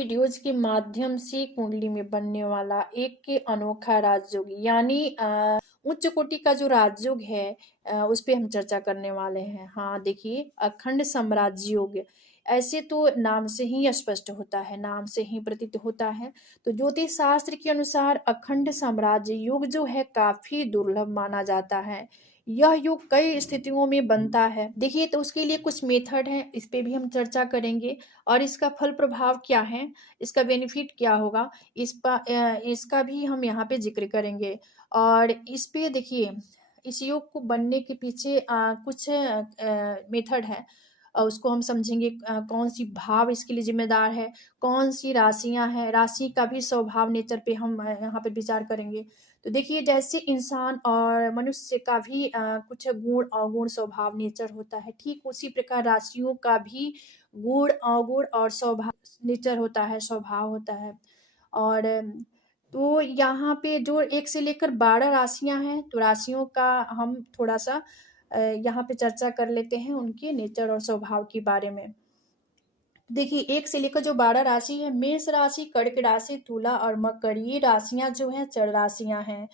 Videos के माध्यम से कुंडली में बनने वाला एक के अनोखा राजयोग यानी उच्च कोटि का जो राजयोग है उस पे हम चर्चा करने वाले हैं। हाँ देखिए, अखंड साम्राज्य योग ऐसे तो नाम से ही स्पष्ट होता है, नाम से ही प्रतीत होता है। तो ज्योतिष शास्त्र के अनुसार अखंड साम्राज्य योग जो है काफी दुर्लभ माना जाता है। यह योग कई स्थितियों में बनता है। देखिए, तो उसके लिए कुछ मेथड है, इस पे भी हम चर्चा करेंगे। और इसका फल प्रभाव क्या है, इसका बेनिफिट क्या होगा, इसका भी हम यहाँ पे जिक्र करेंगे। और इस पे देखिए, इस योग को बनने के पीछे कुछ मेथड है और उसको हम समझेंगे। कौन सी भाव इसके लिए जिम्मेदार है, कौन सी राशियां हैं, राशि का भी स्वभाव नेचर पे हम यहाँ पे विचार करेंगे। तो देखिए, जैसे इंसान और मनुष्य का भी कुछ गुण अवगुण स्वभाव नेचर होता है, ठीक उसी प्रकार राशियों का भी गुण अवगुण और स्वभाव नेचर होता है, स्वभाव होता है। और तो यहाँ पे जो 1 से लेकर 12 राशियां हैं, तो राशियों का हम थोड़ा सा यहाँ पे चर्चा कर लेते हैं, उनके नेचर और स्वभाव के बारे में। देखिए, 1 से लेकर जो 12 राशि है, मेष राशि, कर्क राशि, तुला और मकर, ये राशियां जो हैं जड़ राशियां हैं।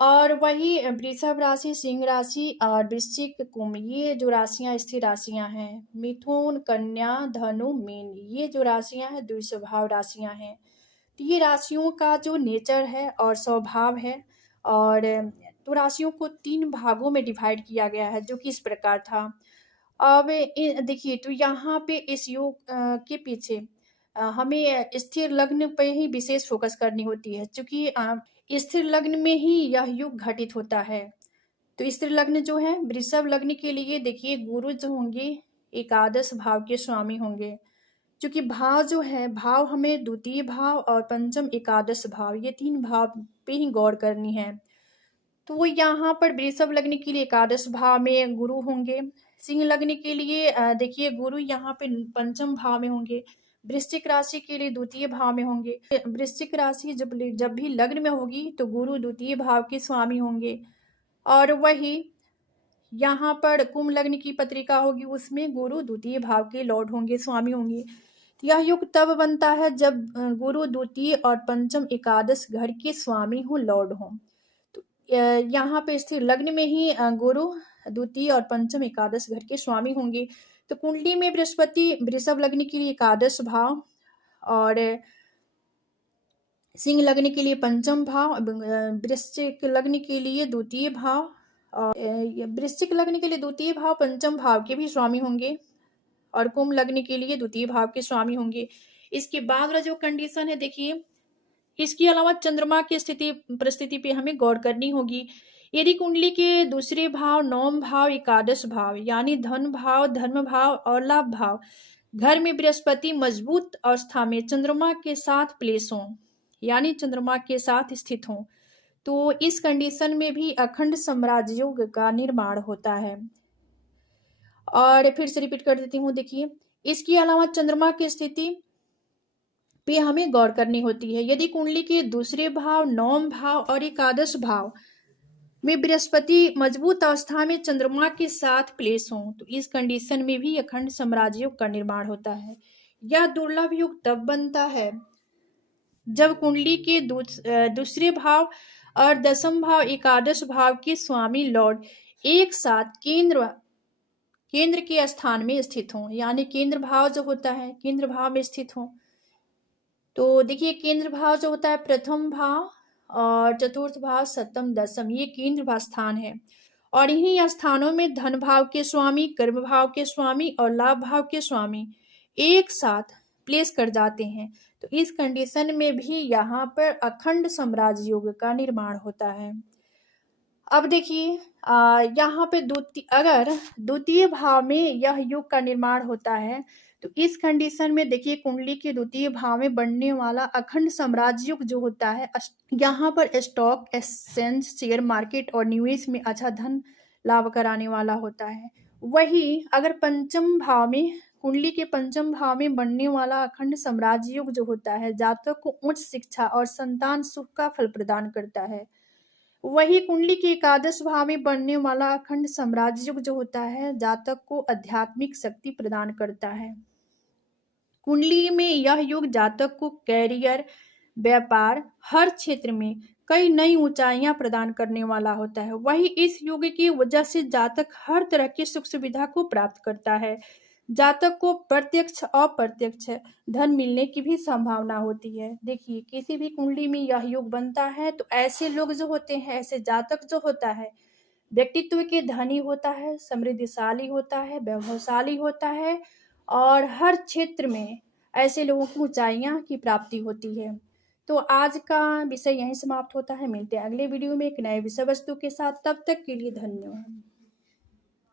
और वही वृषभ राशि, सिंह राशि और वृश्चिक, कुंभ, ये जो राशियां स्थिर राशियां हैं। मिथुन, कन्या, धनु, मीन, ये जो राशियां हैं द्विस्वभाव राशियां हैं। तो ये राशियों का जो नेचर है और स्वभाव है। और तो राशियों को 3 भागों में डिवाइड किया गया है, जो कि इस प्रकार था। अब देखिए, तो यहाँ पे इस योग के पीछे हमें स्थिर लग्न पे ही विशेष फोकस करनी होती है, क्योंकि स्थिर लग्न में ही यह योग घटित होता है। तो स्थिर लग्न जो है, वृषभ लग्न के लिए देखिए, गुरु जो होंगे एकादश भाव के स्वामी होंगे। क्योंकि भाव जो है, भाव हमें द्वितीय भाव और पंचम एकादश भाव, ये 3 भाव पे ही गौर करनी है। तो यहाँ पर वृषभ लग्न के लिए एकादश भाव में गुरु होंगे। सिंह लग्न के लिए देखिए, गुरु यहाँ पे पंचम भाव में होंगे। वृश्चिक राशि के लिए द्वितीय भाव में होंगे। वृश्चिक राशि जब जब भी लग्न में होगी तो गुरु द्वितीय भाव के स्वामी होंगे। और वही यहाँ पर कुंभ लग्न की पत्रिका होगी, उसमें गुरु द्वितीय भाव के लॉर्ड होंगे, स्वामी होंगे। यह योग तब बनता है जब गुरु द्वितीय और पंचम एकादश घर के स्वामी हो, लॉर्ड हो। तो यहाँ पे स्थिर लग्न में ही गुरु द्वितीय और पंचम एकादश घर के स्वामी होंगे। तो कुंडली में बृहस्पति वृषभ लग्न के लिए एकादश भाव, और सिंह लग्न के लिए पंचम भाव, वृश्चिक लग्न के लिए द्वितीय भाव, और वृश्चिक लग्न के लिए द्वितीय भाव पंचम भाव के भी स्वामी होंगे। और कुंभ लग्न के लिए द्वितीय भाव के स्वामी होंगे। इसके बाद वाला जो कंडीशन है, देखिए, इसके अलावा चंद्रमा की स्थिति परिस्थिति पे हमें गौर करनी होगी। यदि कुंडली के दूसरे भाव, नवम भाव, एकादश भाव यानी धन भाव, धर्म भाव और लाभ भाव घर में बृहस्पति मजबूत अवस्था में चंद्रमा के साथ प्लेस हो, यानी चंद्रमा के साथ स्थित हो, तो इस कंडीशन में भी अखंड साम्राज्य योग का निर्माण होता है। और फिर से रिपीट कर देती हूँ, देखिए, इसके अलावा चंद्रमा की स्थिति पे हमें गौर करनी होती है। यदि कुंडली के दूसरे भाव, नवम भाव और एकादश भाव में बृहस्पति मजबूत अवस्था में चंद्रमा के साथ प्लेस हो, तो इस कंडीशन में भी अखंड साम्राज्य योग का निर्माण होता है। यह दुर्लभ योग तब बनता है जब कुंडली के दूसरे भाव और दसम भाव, एकादश भाव के स्वामी लॉर्ड एक साथ केंद्र के स्थान में स्थित हों, यानी केंद्र भाव जो होता है, केंद्र भाव में स्थित हों। तो देखिए, केंद्र भाव जो होता है, प्रथम भाव और चतुर्थ भाव, सप्तम, दसम, ये केंद्र भाव स्थान है। और इन्हीं स्थानों में धन भाव के स्वामी, कर्म भाव के स्वामी और लाभ भाव के स्वामी एक साथ प्लेस कर जाते हैं। तो इस कंडीशन में भी यहाँ पर अखंड साम्राज्य योग का निर्माण होता है। अब देखिए, यहाँ पे अगर द्वितीय भाव में यह योग का निर्माण होता है, तो इस कंडीशन में देखिए, कुंडली के द्वितीय भाव में बनने वाला अखंड साम्राज्य योग जो होता है, यहाँ पर स्टॉक एक्सचेंज, शेयर मार्केट और निवेश में अच्छा धन लाभ कराने वाला होता है। वही अगर पंचम भाव में, कुंडली के पंचम भाव में बनने वाला अखंड साम्राज्य योग जो होता है, जातक को उच्च शिक्षा और संतान सुख का फल प्रदान करता है। वही कुंडली के एकादश भाव में बनने वाला अखंड साम्राज्य योग जो होता है, जातक को आध्यात्मिक शक्ति प्रदान करता है। कुंडली में यह योग जातक को कैरियर, व्यापार, हर क्षेत्र में कई नई ऊंचाइयां प्रदान करने वाला होता है। वही इस योग की वजह से जातक हर तरह की सुख सुविधा को प्राप्त करता है। जातक को प्रत्यक्ष अप्रत्यक्ष धन मिलने की भी संभावना होती है। देखिए, किसी भी कुंडली में यह योग बनता है तो ऐसे लोग जो होते हैं, ऐसे जातक जो होता है, व्यक्तित्व के धनी होता है, समृद्धिशाली होता है, वैभवशाली होता है और हर क्षेत्र में ऐसे लोगों की ऊंचाइयां की प्राप्ति होती है। तो आज का विषय यहीं समाप्त होता है। मिलते हैं अगले वीडियो में एक नए विषय वस्तु के साथ। तब तक के लिए धन्यवाद।